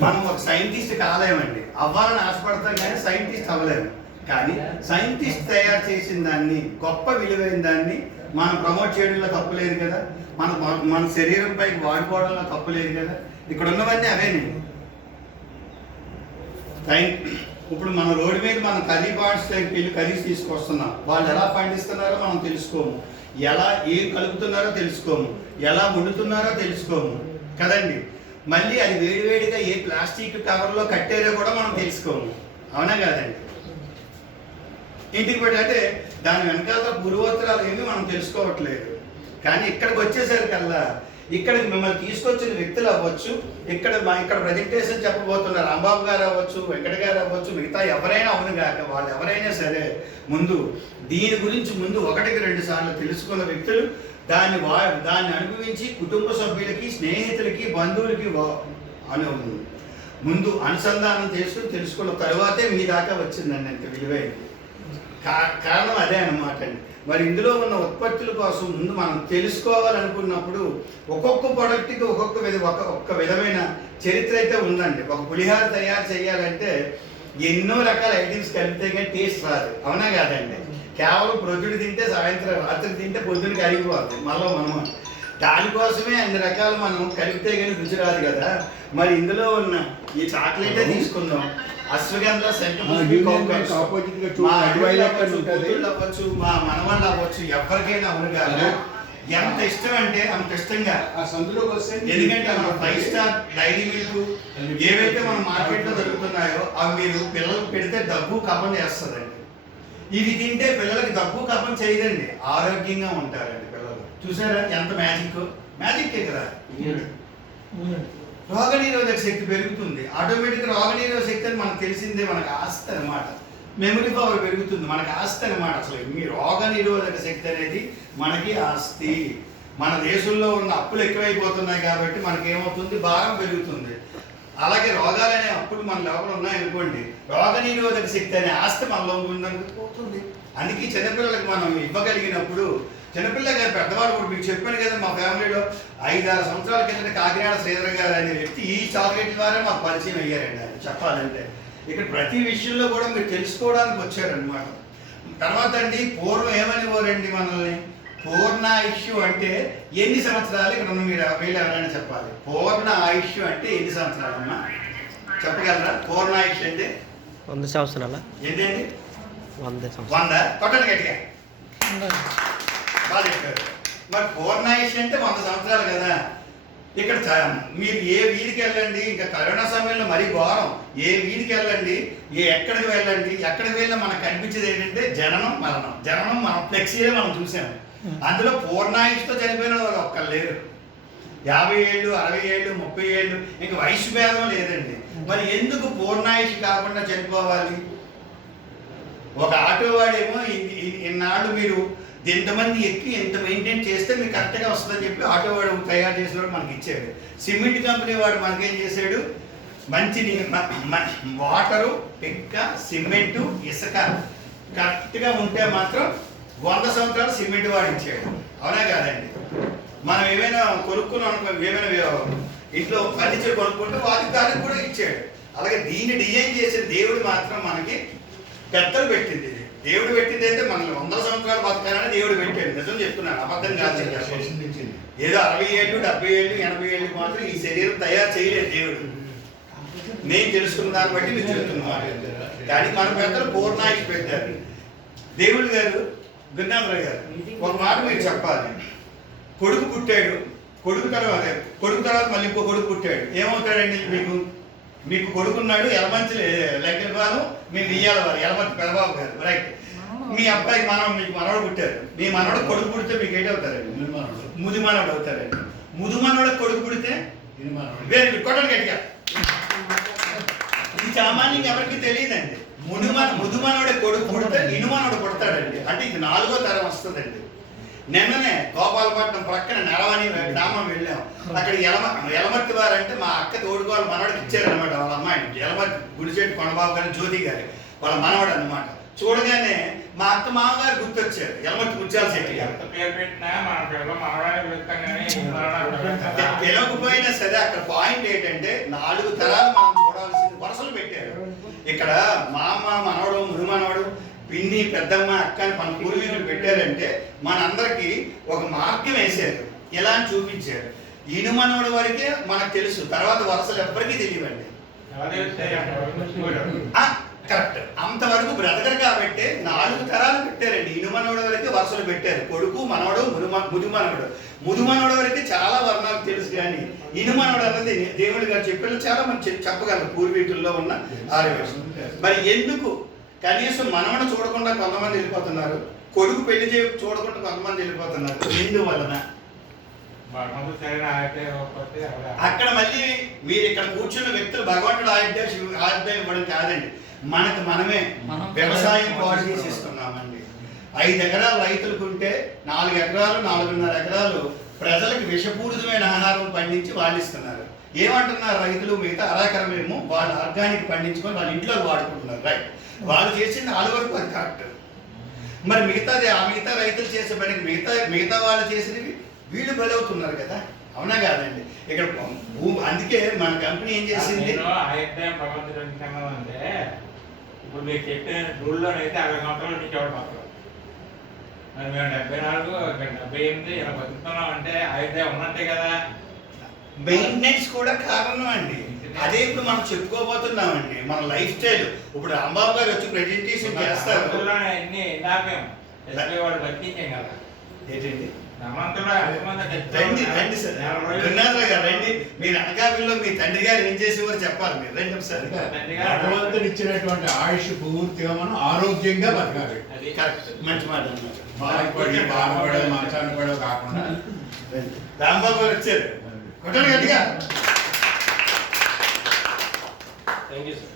మనం ఒక సైంటిస్ట్ కాలేమండి, అవ్వాలని ఆశపడతాం కానీ సైంటిస్ట్ అవ్వలేము. కానీ సైంటిస్ట్ తయారు చేసిన దాన్ని, గొప్ప విలువైన దాన్ని మనం ప్రమోట్ చేయడంలో తప్పు లేదు కదా, మన శరీరం పైకి వాడుకోవడంలో తప్పు లేదు కదా. ఇక్కడ ఉన్నవన్నీ అవేనండి. ఇప్పుడు మన రోడ్డు మీద మనం కర్రీ పాయింట్స్లోకి వెళ్ళి కర్రీస్ తీసుకొస్తున్నాం, వాళ్ళు ఎలా పండిస్తున్నారో మనం తెలుసుకోము, ఎలా ఏం కలుపుతున్నారో తెలుసుకోము, ఎలా వండుతున్నారో తెలుసుకోము కదండి. మళ్ళీ అది వేడివేడిగా ఏ ప్లాస్టిక్ కవర్లో కట్టారో కూడా మనం తెలుసుకోము, అవునా కాదండి. ఇంటికి పెట్టి అంటే దాని వెనకాల పూర్వోత్తరాలు ఏమి మనం తెలుసుకోవట్లేదు. కానీ ఇక్కడికి వచ్చేసరికల్లా ఇక్కడికి మిమ్మల్ని తీసుకొచ్చిన వ్యక్తులు అవ్వచ్చు, ఇక్కడ ప్రజెంటేషన్ చెప్పబోతున్న రాంబాబు గారు అవ్వచ్చు, వెంకట గారు అవ్వచ్చు, మిగతా ఎవరైనా అవును కాక వాళ్ళు ఎవరైనా సరే ముందు దీని గురించి ముందు 1-2 సార్లు తెలుసుకున్న వ్యక్తులు దాన్ని అనుభవించి కుటుంబ సభ్యులకి, స్నేహితులకి, బంధువులకి ముందు అనుసంధానం చేసుకుని తెలుసుకున్న తర్వాతే మీ దాకా వచ్చిందండి అంత విలువైనది. కారణం అదే అన్నమాట అండి. మరి ఇందులో ఉన్న ఉత్పత్తుల కోసం ముందు మనం తెలుసుకోవాలనుకున్నప్పుడు ఒక్కొక్క ప్రోడక్ట్కి ఒక్కొక్క విధమైన చరిత్ర అయితే ఉందండి. ఒక పులిహార తయారు చేయాలంటే ఎన్నో రకాల ఐటమ్స్ కలిపితే కానీ టేస్ట్ రాదు, అవునా కాదండి. కేవలం ప్రొద్దుడు తింటే సాయంత్రం, రాత్రి తింటే పొద్దుడికి అరిగిపోతుంది మనం దానికోసమే అన్ని రకాలు మనం కలిపితే కానీ రుచి రాదు కదా. మరి ఇందులో ఉన్న ఈ చాక్లెటే తీసుకుందాం, అశ్వగంధ అవ్వచ్చు, మా మనవాళ్ళు అవ్వచ్చు, ఎవరికైనా అవును కాదు. ఎంత ఇష్టం అంటే అంత ఇష్టంగా ఎందుకంటే మన 5 స్టార్ డైరీ మిల్క్ ఏవైతే మన మార్కెట్లో దొరుకుతున్నాయో అవి మీరు పిల్లలకు పెడితే దగ్గు కఫం చేస్తుందండి. ఇవి తింటే పిల్లలకి దగ్గు కఫం చేయదండి, ఆరోగ్యంగా ఉంటారండి పిల్లలు. చూసారా ఎంత మ్యాజిక్ కదా. రోగనిరోధక శక్తి పెరుగుతుంది, ఆటోమేటిక్గా రోగనిరోధక శక్తి అని మనకు తెలిసిందే, మనకు ఆస్తి అనమాట. మెమరీ పవర్ పెరుగుతుంది, మనకు ఆస్తి అనమాట. అసలు మీ రోగనిరోధక శక్తి అనేది మనకి ఆస్తి. మన దేశంలో ఉన్న అప్పులు ఎక్కువైపోతున్నాయి కాబట్టి మనకేమవుతుంది, భారం పెరుగుతుంది. అలాగే రోగాలనే అప్పులు మన లోపల ఉన్నాయనుకోండి, రోగనిరోధక శక్తి అనే ఆస్తి మనలో ఉందని పోతుంది. అందుకే చిన్నపిల్లలకు మనం ఇవ్వగలిగినప్పుడు, చిన్నపిల్ల గారు పెద్దవాళ్ళు కూడా మీకు చెప్పాను కదా, మా ఫ్యామిలీలో 5-6 సంవత్సరాల కింద కాకినాడ శ్రీధర్ గారు అనే వ్యక్తి ఈ చాక్లెట్ ద్వారా మాకు పరిచయం అయ్యారండి. ఆయన చెప్పాలంటే ఇక్కడ ప్రతి విషయంలో కూడా మీరు తెలుసుకోవడానికి వచ్చారనమాట. తర్వాత అండి పూర్వం ఏమనివ్వరండి మనల్ని, పూర్ణ ఆయుష్యు అంటే ఎన్ని సంవత్సరాలు, ఇక్కడ ఉన్న మీరు ఎవరైనా చెప్పాలి. పూర్ణ ఆయుష్యు అంటే ఎన్ని సంవత్సరాలమ్మా చెప్పగలరా? పూర్ణ ఆయుష్ అంటే 100 సంవత్సరాల ఏంటండి? 100 కొట్టండి గట్టిగా, బాగా చెప్పారు. మరి పూర్ణాయుష్ అంటే 100 సంవత్సరాలు కదా. ఇక్కడ మీరు ఏ వీధికి వెళ్ళండి, ఇంకా కరోనా సమయంలో మరీ ఘోరం, ఏ వీధికి వెళ్ళండి, ఎక్కడికి వెళ్ళినా మనకు కనిపించేది ఏంటంటే జననం మనం ఫ్లెక్సీలే మనం చూసాము. అందులో పూర్ణాయుష్తో చనిపోయిన వాళ్ళు ఒక్కరు లేరు. 50 ఏళ్ళు, 60 ఏళ్ళు, 30 ఏళ్ళు, ఇంకా వయసు భేదం లేదండి. మరి ఎందుకు పూర్ణాయుష్ కాకుండా చనిపోవాలి? ఒక ఆటో వాడేమో ఇన్నాళ్ళు మీరు ఇంతమంది ఎక్కి ఎంత మెయింటైన్ చేస్తే మీకు కరెక్ట్గా వస్తుందని చెప్పి ఆటో వాడు తయారు చేసిన వాడు మనకి ఇచ్చాడు. సిమెంట్ కంపెనీ వాడు మనకేం చేశాడు, మంచి వాటరు, పిక్క, సిమెంటు, ఇసుక కరెక్ట్గా ఉంటే మాత్రం 100 సంవత్సరాలు సిమెంట్ వాడు ఇచ్చాడు, అవునా కాదండి. మనం ఏమైనా కొనుక్కున్నాం, ఏమైనా ఇంట్లో ఫర్నిచర్ కొనుక్కుంటే దానికి కూడా ఇచ్చాడు. అలాగే దీన్ని డిజైన్ చేసిన దేవుడు మాత్రం మనకి పెద్దలు పెట్టింది. దేవుడు పెట్టింది అయితే మనల్ని 100 సంవత్సరాలు బతకాలని దేవుడు పెట్టాడు. నిజం చెప్తున్నాను, అబద్ధం కాదు. ఏదో 60 ఏళ్ళు, 70 ఏళ్ళు, 80 ఏళ్ళకి మాత్రం ఈ శరీరం తయారు చేయలేదు దేవుడు. నేను తెలుసుకున్న దాన్ని బట్టి మీరు చెప్తున్నారు. కానీ మన పెద్దలు పూర్ణాయుష్ పెట్టారు. దేవుడు గారు, గున్నామరావు గారు, ఒక మాట మీరు చెప్పాలి. కొడుకు పుట్టాడు, కొడుకు తర్వాత మళ్ళీ ఇంకో కొడుకు పుట్టాడు. ఏమవుతాడండి? మీకు కొడుకున్నాడు ఎలమంచి లెక్కలపాలెం, మీకు ఇయ్యాల వారు ఎలమంచి పెదబాబు గారు, రైట్. మీ అబ్బాయికి మీకు మనవడు పుట్టారు. మీ మనవడు కొడుకు పుడితే మీకు ఏంటవుతారండి? ముది మనవడు అవుతారండి. ముదు మనవడు కొడుకు పుడితే వేరే కొట్టలు గట్టిగా. ఇది సామాన్యంగా ఎవరికి తెలియదండి. ముదు మనవడే కొడుకు పుడితే ఇను మనవడు పుడతాడండి. అంటే ఇది 4వ తరం వస్తుందండి. నిన్ననే గోపాలపట్నం ప్రక్కన నెలవని గ్రామం వెళ్ళాం. అక్కడ ఎలమర్తి వారు అంటే మా అక్క తోడుకోవాలి మనవడికి ఇచ్చారనమాట. వాళ్ళ అమ్మాయిని ఎలమర్తి గుడిచెట్టు కొండబాబు గారి జ్యోతి గారి వాళ్ళ మనవడు అనమాట. చూడగానే మా అత్త మామగారు గుర్తొచ్చారు యలమర్తి ముత్యాల శెట్టి గారు. ఎంత పేరు పెట్టినా మన పిల్ల మనగానే పిలుస్తాం కానీ తెలియకపోయినా సరే అక్కడ పాయింట్ ఏంటంటే 4 తరాలు మనం చూడాల్సింది వరుసలు పెట్టారు. ఇక్కడ మామ, మనవడు, మునుమనవడు, పిన్ని, పెద్దమ్మ, అక్క అని మన పూర్వీకులు పెట్టారంటే మనందరికీ ఒక మార్గం వేశారు, ఎలా అని చూపించారు. ఇనుమనవడి వరకే మనకు తెలుసు, తర్వాత వరుసలు ఎవ్వరికీ తెలియవండి. కరెక్ట్, అంతవరకు బ్రతకరు కాబట్టి 4 తరాలు పెట్టారండి. ఇనుమనవడి వరకే వరుసలు పెట్టారు, కొడుకు, మనవడు, ముదుమనవడు. ముదుమనవడి వరకే చాలా వర్ణాలు తెలుసు, కానీ ఇనుమనవడు అన్నది దేవుడి గారు చెప్పిన చాలా మంది చెప్పగలరు పూర్వీకుల్లో ఉన్న ఆర్యవేశం. మరి ఎందుకు కనీసం మనవడు చూడకుండా కొంతమంది వెళ్ళిపోతున్నారు, కొడుకు పెళ్లి చూడకుండా కొంతమంది వెళ్ళిపోతున్నారు, ఎందువలన? అక్కడ మళ్ళీ మీరు ఇక్కడ కూర్చున్న వ్యక్తులు భగవంతుడు ఆయుధ్యం ఇవ్వడం కాదండి, మనకు మనమే వ్యవసాయం పాడు చేసేస్తున్నామండి. 5 ఎకరాలు రైతులకు ఉంటే 4 ఎకరాలు 4.5 ఎకరాలు ప్రజలకు విషపూరితమైన ఆహారం పండించి వాళ్ళు ఇస్తున్నారు. ఏమంటున్నారు రైతులు? మిగతా అరాకరమేమో వాళ్ళు ఆర్గానిక్ పండించుకొని వాళ్ళ ఇంట్లో వాడుకుంటున్నారు. రైట్, వాళ్ళు చేసింది వాళ్ళ వరకు అది కరెక్ట్. మరి మిగతా రైతులు చేసే పనికి మిగతా వాళ్ళు చేసినవి వీళ్ళు బలవుతున్నారు కదా, అవునా కాదండి? ఇక్కడ అందుకే మన కంపెనీ ఏం చేసింది, అంటే ఇప్పుడు మీరు చెప్పిన రూల్లోనైతే 60 సంవత్సరాలు నుంచి ఎవరు మాత్రం మరి మేము 74, 78 ఇలా బతుకుతున్నాం అంటే అయోధ్య ఉన్నట్టే కదా. మెయింటెనెన్స్ కూడా కారణం అండి. అదే ఇప్పుడు మనం చెప్పుకోబోతున్నామండి మన లైఫ్ స్టైల్. ఇప్పుడు రాంబాబు గారు వచ్చి ప్రెజెంటేషన్ చేస్తారు, వాళ్ళు బతికించాం కదా ఏంటండి? రండి రండి సార్, విన్నారా గారు, రండి. మీరు అనకాపల్లిలో మీ తండ్రి గారు ఏం చేసేవారు చెప్పాలి మీరు, రండి ఒకసారి. భగవంతుడు ఇచ్చినటువంటి ఆయుష్ పూర్తిగా మనం ఆరోగ్యంగా బతకాలి. కరెక్ట్, మంచి మాట బాధపడి మంచాన్ని కూడా కాకుండా. రాంబాబు గారు వచ్చారు, కొట్టండి గట్టిగా. Thank you sir.